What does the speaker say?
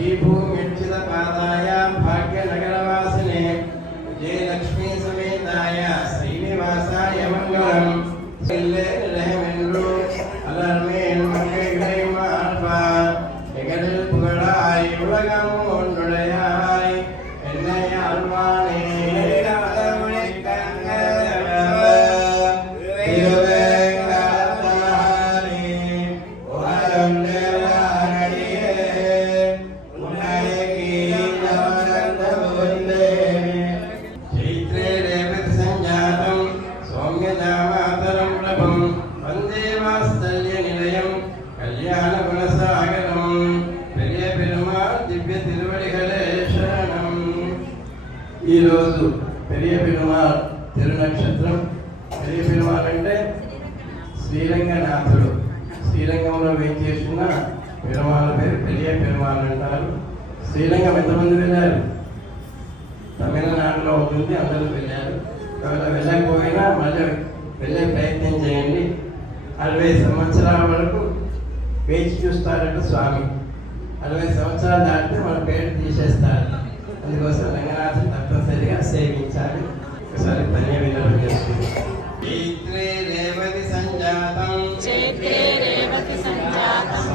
శ్రీభూమిర్చిత పాదాయ భాగ్యనగరవాసినే విజయలక్ష్మీ సమేతాయ శ్రీనివాసాయ మంగళం. అలర్మేన్ மக்கள் புகழாய் உலகம் ఈరోజు పెరియ పెరుమాళ్ తిరునక్షత్రం పెరియ పెరుమాళ్ అంటే శ్రీరంగనాథుడు. శ్రీరంగంలో వేయించేసిన పెరుమాళ పేరు పెరియ పెరుమాళ్ అంటారు. శ్రీరంగం ఎంతమంది వెళ్ళారు? తమిళనాడులో ఉంటుంది అందరూ వెళ్ళారు. ఒకవేళ వెళ్ళకపోయినా మళ్ళీ వెళ్ళే ప్రయత్నం చేయండి. అరవై సంవత్సరాల వరకు వేచి చూస్తారట స్వామి. అరవై సంవత్సరాలు దాటితే మన పేరు తీసేస్తారు. అందుకోసం తప్పనిసరిగా సేవించాలి ఒకసారి ధన్య విధానం చేస్తుంది చైత్రే రేవతి సంజాతం చైత్రే రేవతి సంజాతం